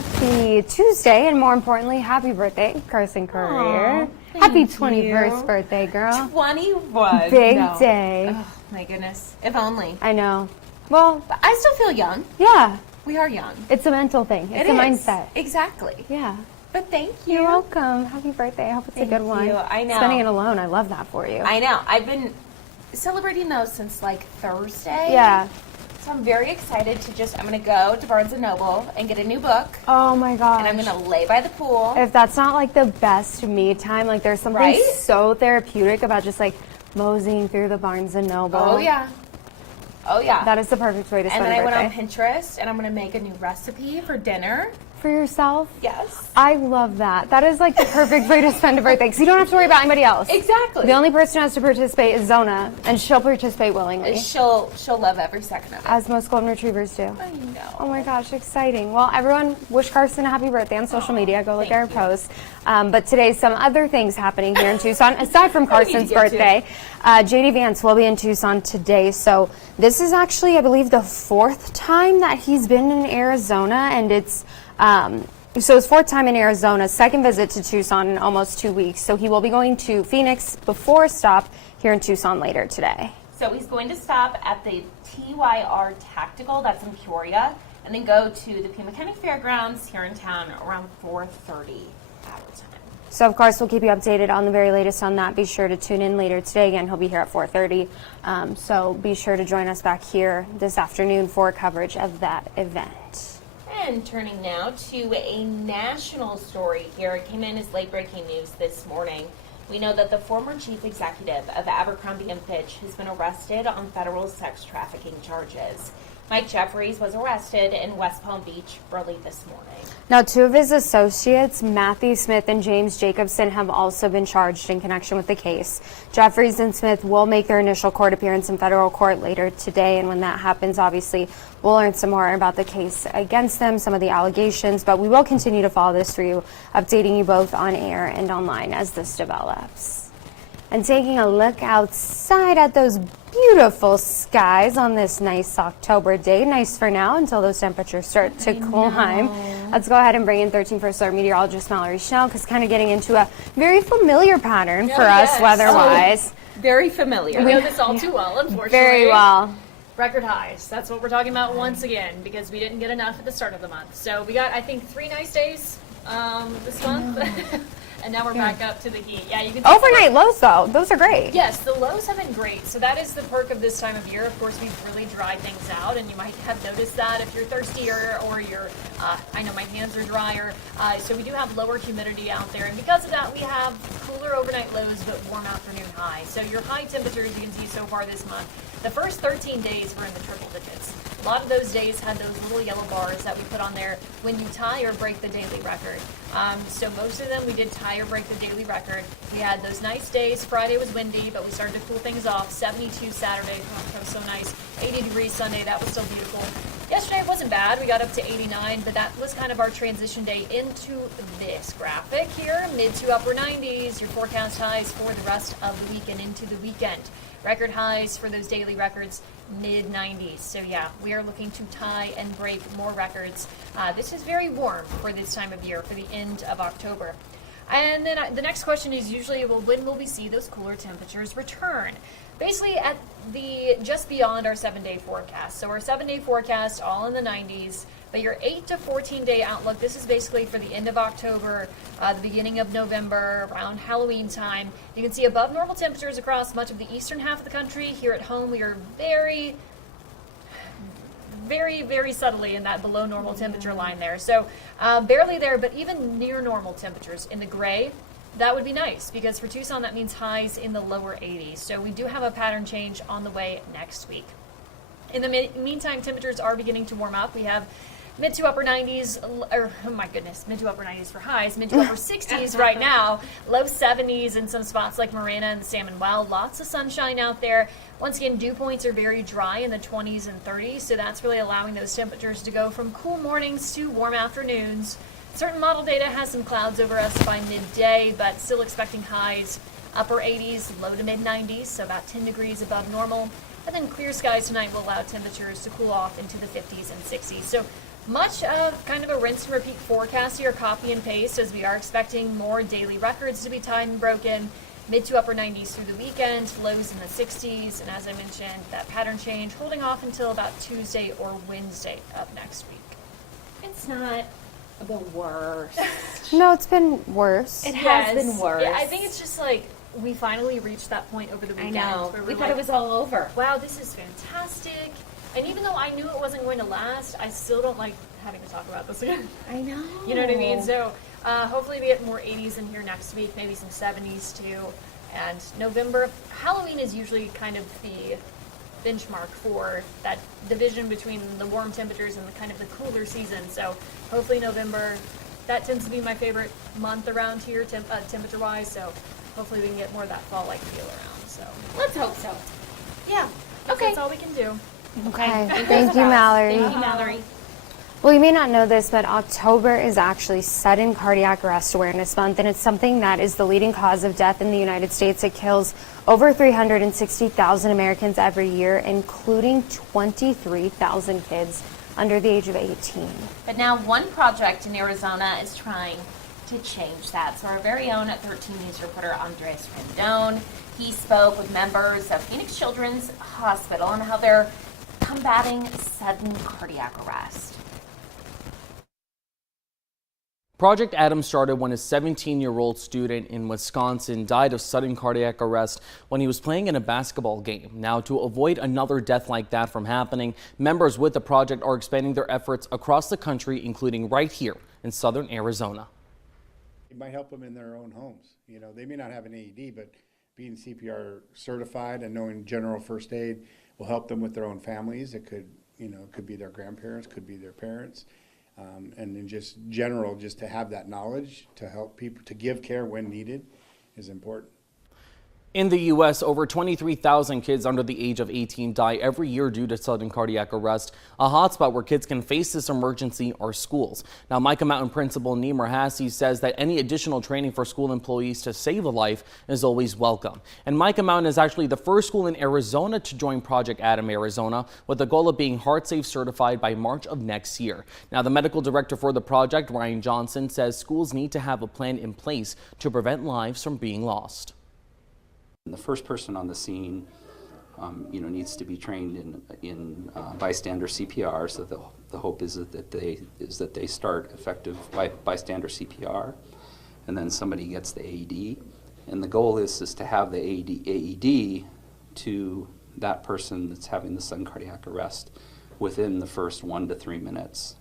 happy Tuesday, and more importantly, happy birthday, Carson Courier. Happy 21st birthday, girl. 21. Big day. Oh, my goodness. If only. I know. Well, but I still feel young. Yeah. We are young. It's a mental thing. It's a mindset. Exactly. Yeah. But thank you. You're welcome. Happy birthday. I hope it's a good one. I know. Spending it alone, I love that for you. I know. I've been celebrating those since like Thursday. Yeah. So I'm very excited I'm going to go to Barnes & Noble and get a new book. Oh my gosh. And I'm going to lay by the pool. If that's not like the best me time, like there's something so therapeutic about just like moseying through the Barnes & Noble. Oh yeah. Oh yeah. That is the perfect way to spend a birthday. And then I went on Pinterest and I'm going to make a new recipe for dinner. For yourself? Yes. I love that. That is like the perfect way to spend a birthday because you don't have to worry about anybody else. Exactly. The only person who has to participate is Zona, and she'll participate willingly. She'll love every second of it. As most golden retrievers do. I know. Oh my gosh, exciting. Well, everyone, wish Carson a happy birthday on social media. Go look at her posts. But today, some other things happening here in Tucson, aside from Carson's birthday. JD Vance will be in Tucson today. So this is actually, I believe, the 4th time that he's been in Arizona, and it's so his 4th time in Arizona, 2nd visit to Tucson in almost 2 weeks. So he will be going to Phoenix before a stop here in Tucson later today. So he's going to stop at the TYR Tactical, that's in Peoria, and then go to the Pima County Fairgrounds here in town around 4:30 our time. So, of course, we'll keep you updated on the very latest on that. Be sure to tune in later today. Again, he'll be here at 4:30. So be sure to join us back here this afternoon for coverage of that event. And turning now to a national story here. It came in as late-breaking news this morning. We know that the former chief executive of Abercrombie & Fitch has been arrested on federal sex trafficking charges. Mike Jeffries was arrested in West Palm Beach early this morning. Now, 2 of his associates, Matthew Smith and James Jacobson, have also been charged in connection with the case. Jeffries and Smith will make their initial court appearance in federal court later today, and when that happens, obviously, we'll learn some more about the case against them, some of the allegations, but we will continue to follow this for you, updating you both on air and online as this develops. And taking a look outside at those beautiful skies on this nice October day. Nice for now until those temperatures start to climb. Let's go ahead and bring in 13 First Alert meteorologist Mallory Schnell, because kind of getting into a very familiar pattern for us weather-wise. Very familiar. We know this all too well, unfortunately. Very well. Record highs. That's what we're talking about once again, because we didn't get enough at the start of the month. So we got, I think, 3 nice days this month. And now we're back up to the heat. Yeah, you can see overnight lows, though. Those are great. Yes, the lows have been great. So that is the perk of this time of year. Of course, we've really dried things out, and you might have noticed that if you're thirstier or you're, I know my hands are drier. So we do have lower humidity out there, and because of that, we have cooler overnight lows but warm afternoon highs. So your high temperatures you can see so far this month, the first 13 days were in the triple digits. A lot of those days had those little yellow bars that we put on there when you tie or break the daily record. So most of them we did tie or break the daily record. We had those nice days. Friday was windy, but we started to cool things off. 72 Saturday, that was so nice. 80 degrees Sunday, that was still beautiful. Yesterday it wasn't bad. We got up to 89, but that was kind of our transition day into this graphic here. Mid to upper 90s, your forecast highs for the rest of the week and into the weekend. Record highs for those daily records, mid 90s. So yeah, we are looking to tie and break more records. This is very warm for this time of year, for the end of October. And then the next question is usually, well, when will we see those cooler temperatures return? Basically at the just beyond our 7-day forecast. So our 7-day forecast, all in the 90s, but your 8 to 14 day outlook, this is basically for the end of October, the beginning of November, around Halloween time. You can see above normal temperatures across much of the eastern half of the country. Here at home, we are very, very subtly in that below normal temperature line there. So barely there, but even near normal temperatures in the gray. That would be nice, because for Tucson, that means highs in the lower 80s. So we do have a pattern change on the way next week. In the meantime, temperatures are beginning to warm up. We have mid to upper 90s, or oh my goodness, mid to upper 90s for highs, mid to upper 60s right now, low 70s in some spots like Marina and the Salmon Well. Lots of sunshine out there. Once again, dew points are very dry in the 20s and 30s, so that's really allowing those temperatures to go from cool mornings to warm afternoons. Certain model data has some clouds over us by midday, but still expecting highs upper 80s, low to mid 90s, so about 10 degrees above normal. And then clear skies tonight will allow temperatures to cool off into the 50s and 60s. So Much of kind of a rinse and repeat forecast here, copy and paste, as we are expecting more daily records to be time broken. Mid to upper 90s through the weekend, lows in the 60s, and as I mentioned, that pattern change holding off until about Tuesday or Wednesday of next week. It's not the worst. No, it's been worse. It has been worse. Yeah, I think it's just like we finally reached that point over the I weekend. know. Where We we're thought it was all over. wow, this is fantastic. And even though I knew it wasn't going to last, I still don't like having to talk about this again. I know. You know what I mean? So hopefully we get more 80s in here next week, maybe some 70s too. And November, Halloween is usually kind of the benchmark for that division between the warm temperatures and the kind of the cooler season. So hopefully November, that tends to be my favorite month around here, temperature-wise. So hopefully we can get more of that fall-like feel around. So Let's hope so. Yeah. okay, that's all we can do. Okay, thank you, Mallory. Thank you, Mallory. Well, you may not know this, but October is actually Sudden Cardiac Arrest Awareness Month, and it's something that is the leading cause of death in the United States. It kills over 360,000 Americans every year, including 23,000 kids under the age of 18. But now one project in Arizona is trying to change that. So our very own 13 News reporter Andres Rendon, he spoke with members of Phoenix Children's Hospital on how they're combating sudden cardiac arrest. Project Adam started when a 17-year-old student in Wisconsin died of sudden cardiac arrest when he was playing in a basketball game. Now, to avoid another death like that from happening, members with the project are expanding their efforts across the country, including right here in southern Arizona. It might help them in their own homes. You know, they may not have an AED, but being CPR certified and knowing general first aid will help them with their own families. It could, you know, it could be their grandparents, could be their parents. And in just general, just to have that knowledge to help people to give care when needed is important. In the U.S., over 23,000 kids under the age of 18 die every year due to sudden cardiac arrest. A hotspot where kids can face this emergency are schools. Now, Micah Mountain Principal Neemer Hassey says that any additional training for school employees to save a life is always welcome. And Micah Mountain is actually the first school in Arizona to join Project Adam Arizona with the goal of being HeartSafe certified by March of next year. Now, the medical director for the project, Ryan Johnson, says schools need to have a plan in place to prevent lives from being lost. The first person on the scene, needs to be trained in bystander CPR. So the hope is that they start effective bystander CPR, and then somebody gets the AED, and the goal is to have the AED to that person that's having the sudden cardiac arrest within the first 1 to 3 minutes.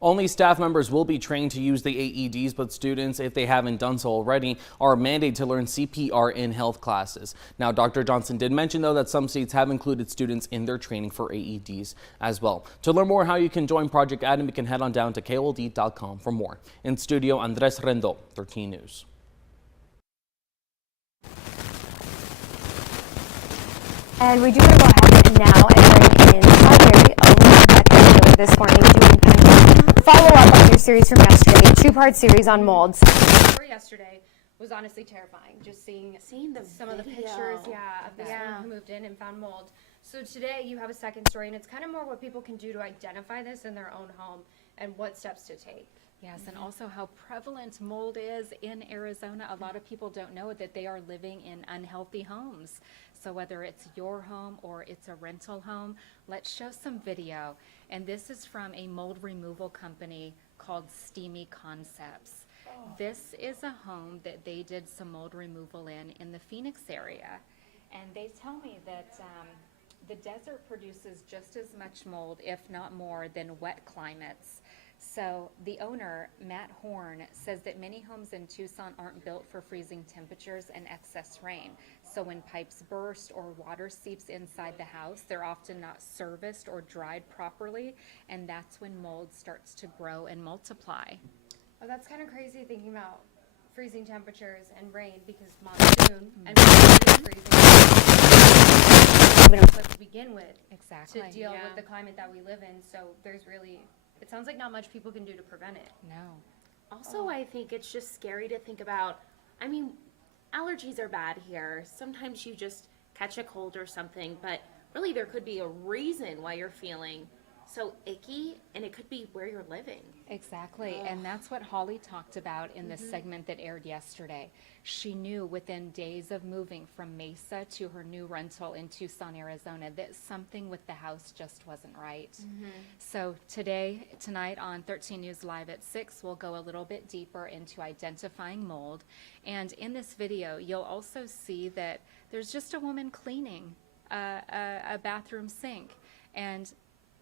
Only staff members will be trained to use the AEDs, but students, if they haven't done so already, are mandated to learn CPR in health classes. Now, Dr. Johnson did mention, though, that some states have included students in their training for AEDs as well. To learn more how you can join Project Adam, you can head on down to KOLD.com for more. In studio, Andres Rendon, 13 News. And we do want to go ahead now and bring in Salisbury this morning, doing kind of follow up on your series from yesterday, two-part series on mold. Yesterday was honestly terrifying, just seeing some of the pictures, of this woman who moved in and found mold. So today you have a second story, and it's kind of more what people can do to identify this in their own home and what steps to take. Yes, and also how prevalent mold is in Arizona. A lot of people don't know that they are living in unhealthy homes. So whether it's your home or it's a rental home, let's show some video. And this is from a mold removal company called Steamy Concepts. This is a home that they did some mold removal in the Phoenix area. And they tell me that the desert produces just as much mold, if not more, than wet climates. So the owner, Matt Horn, says that many homes in Tucson aren't built for freezing temperatures and excess rain. So when pipes burst or water seeps inside the house, they're often not serviced or dried properly, and that's when mold starts to grow and multiply. Oh, that's kind of crazy thinking about freezing temperatures and rain, because monsoon and freezing to begin with. Exactly. To deal with the climate that we live in. So there's really, it sounds like not much people can do to prevent it. No. Also, I think it's just scary to think about. I mean, allergies are bad here. Sometimes you just catch a cold or something, but really there could be a reason why you're feeling so icky, and it could be where you're living. Exactly, and that's what Holly talked about in the segment that aired yesterday. She knew within days of moving from Mesa to her new rental in Tucson, Arizona, that something with the house just wasn't right. So tonight on 13 News Live at 6, we'll go a little bit deeper into identifying mold. And in this video, you'll also see that there's just a woman cleaning a bathroom sink. And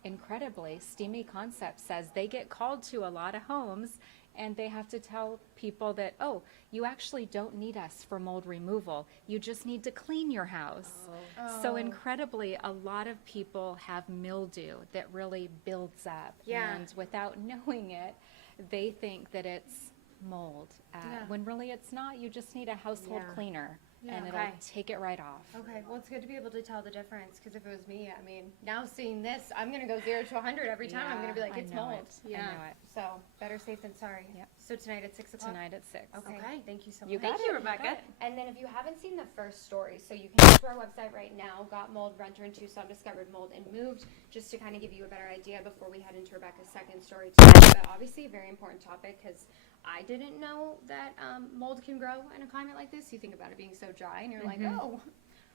incredibly, Steamy Concept says they get called to a lot of homes and they have to tell people that, oh, you actually don't need us for mold removal. You just need to clean your house. So incredibly, a lot of people have mildew that really builds up. Yeah. And without knowing it, they think that it's mold. When really it's not. You just need a household cleaner. And it'll take it right off. Okay, well, it's good to be able to tell the difference, because if it was me, I mean, now seeing this, I'm going to go 0 to 100 every time. I'm going to be like, it's mold. I know it. So, better safe than sorry. Yep. So tonight at 6 o'clock? Tonight at 6. Okay. Thank you so much. You got Thank it. you, Rebecca. And then if you haven't seen the first story, so you can go to our website right now, Got Mold, renter in Tucson discovered mold and moved, just to kind of give you a better idea before we head into Rebecca's second story tonight. But obviously a very important topic, because I didn't know that mold can grow in a climate like this. You think about it being so dry and you're like, oh,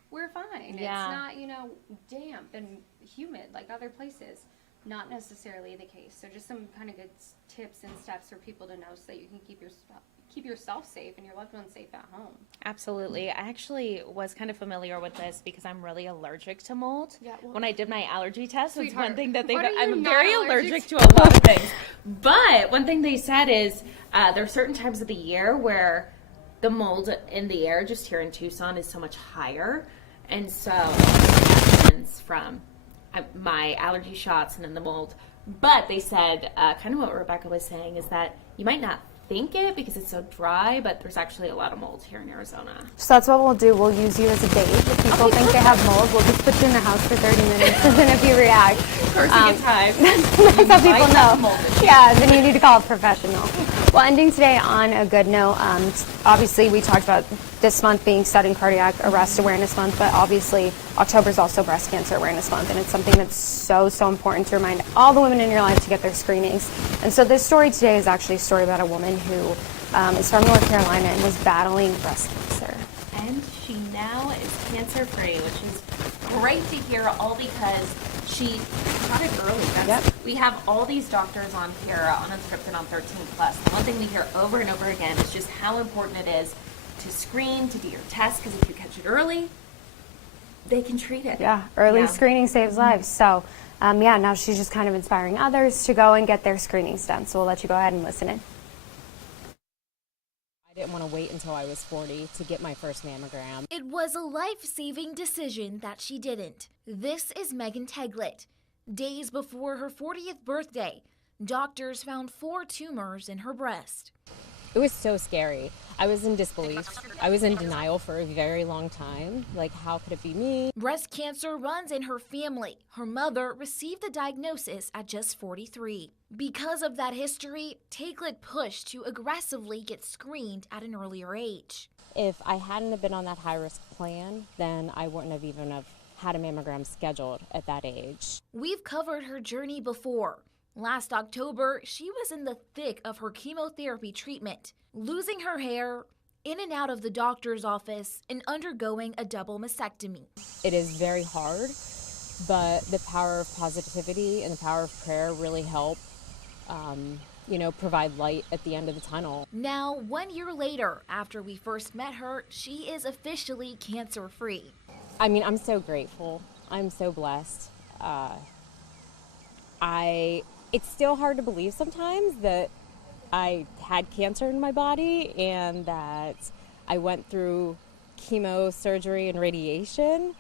we're fine. Yeah. It's not, you know, damp and humid like other places. Not necessarily the case. So just some kind of good tips and steps for people to know, so that you can keep yourself safe and your loved ones safe at home. Absolutely. I actually was kind of familiar with this because I'm really allergic to mold. Yeah, well, when I did my allergy test, it's sweetheart, one thing that they what are you I'm not very allergic allergic to a lot of things. But one thing they said is there are certain times of the year where the mold in the air just here in Tucson is so much higher. And so from my allergy shots and then the mold. But they said, kind of what Rebecca was saying, is that you might not think it because it's so dry, but there's actually a lot of mold here in Arizona. So that's what we'll do. We'll use you as a bait. If people think they have mold, we'll just put you in the house for 30 minutes, and then if you react, Of course, you get time. that's how people know. Yeah, then you need to call a professional. Well, ending today on a good note, obviously we talked about this month being Sudden Cardiac Arrest Awareness Month, but obviously October is also Breast Cancer Awareness Month, and it's something that's so important to remind all the women in your life to get their screenings. And so this story today is actually a story about a woman who is from North Carolina and was battling breast cancer. And she now is cancer-free, which is great to hear, all because she caught it early. We have all these doctors on here on Unscripted on 13 Plus. The one thing we hear over and over again is just how important it is to screen, to do your test, because if you catch it early, they can treat it. Yeah, early screening saves lives. So, now she's just kind of inspiring others to go and get their screenings done. So we'll let you go ahead and listen in. I didn't want to wait until I was 40 to get my first mammogram. It was a life-saving decision that she didn't. This is Megan Teglet. Days before her 40th birthday, doctors found 4 tumors in her breast. It was so scary. I was in disbelief. I was in denial for a very long time. Like, how could it be me? Breast cancer runs in her family. Her mother received the diagnosis at just 43. Because of that history, Teglet pushed to aggressively get screened at an earlier age. If I hadn't have been on that high-risk plan, then I wouldn't have even have had a mammogram scheduled at that age. We've covered her journey before. Last October, she was in the thick of her chemotherapy treatment, losing her hair, in and out of the doctor's office, and undergoing a double mastectomy. It is very hard, but the power of positivity and the power of prayer really help, provide light at the end of the tunnel. Now, 1 year later, after we first met her, she is officially cancer-free. I mean, I'm so grateful. I'm so blessed. It's still hard to believe sometimes that I had cancer in my body and that I went through chemo, surgery, and radiation.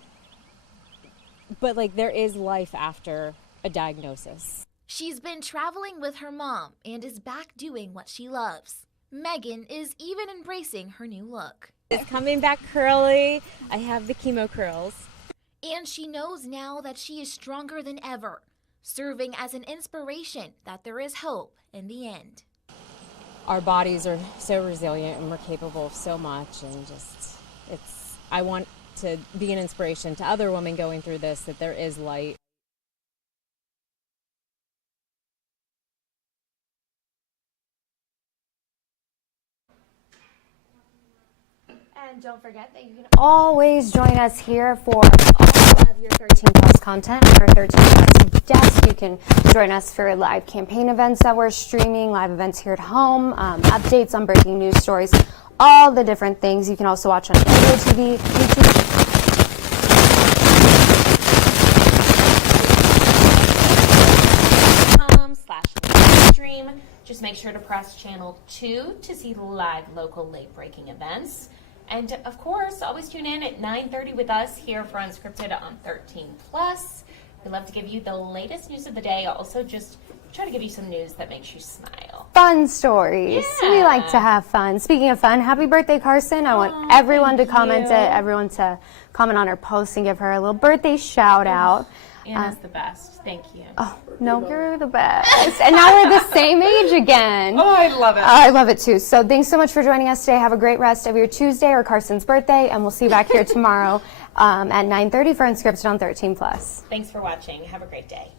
But, there is life after a diagnosis. She's been traveling with her mom and is back doing what she loves. Megan is even embracing her new look. It's coming back curly. I have the chemo curls. And she knows now that she is stronger than ever, serving as an inspiration that there is hope in the end. Our bodies are so resilient and we're capable of so much, and I want to be an inspiration to other women going through this, that there is light. And don't forget that you can always join us here for all of your 13 plus content on our 13 plus desk. You can join us for live campaign events that we're streaming, live events here at home, updates on breaking news stories, all the different things. You can also watch on video TV, YouTube. Stream. Just make sure to press channel 2 to see live local late breaking events. And of course, always tune in at 9:30 with us here for Unscripted on 13 Plus. We love to give you the latest news of the day. Also, just try to give you some news that makes you smile. Fun stories. Yeah. We like to have fun. Speaking of fun, happy birthday, Carson. I want everyone to comment it, everyone to comment on her post and give her a little birthday shout out. Anna's the best. Thank you. Oh, no, you're the best. And now we're the same age again. Oh, I love it. I love it too. So thanks so much for joining us today. Have a great rest of your Tuesday or Carson's birthday, and we'll see you back here tomorrow at 9:30 for Unscripted on 13 Plus. Thanks for watching. Have a great day.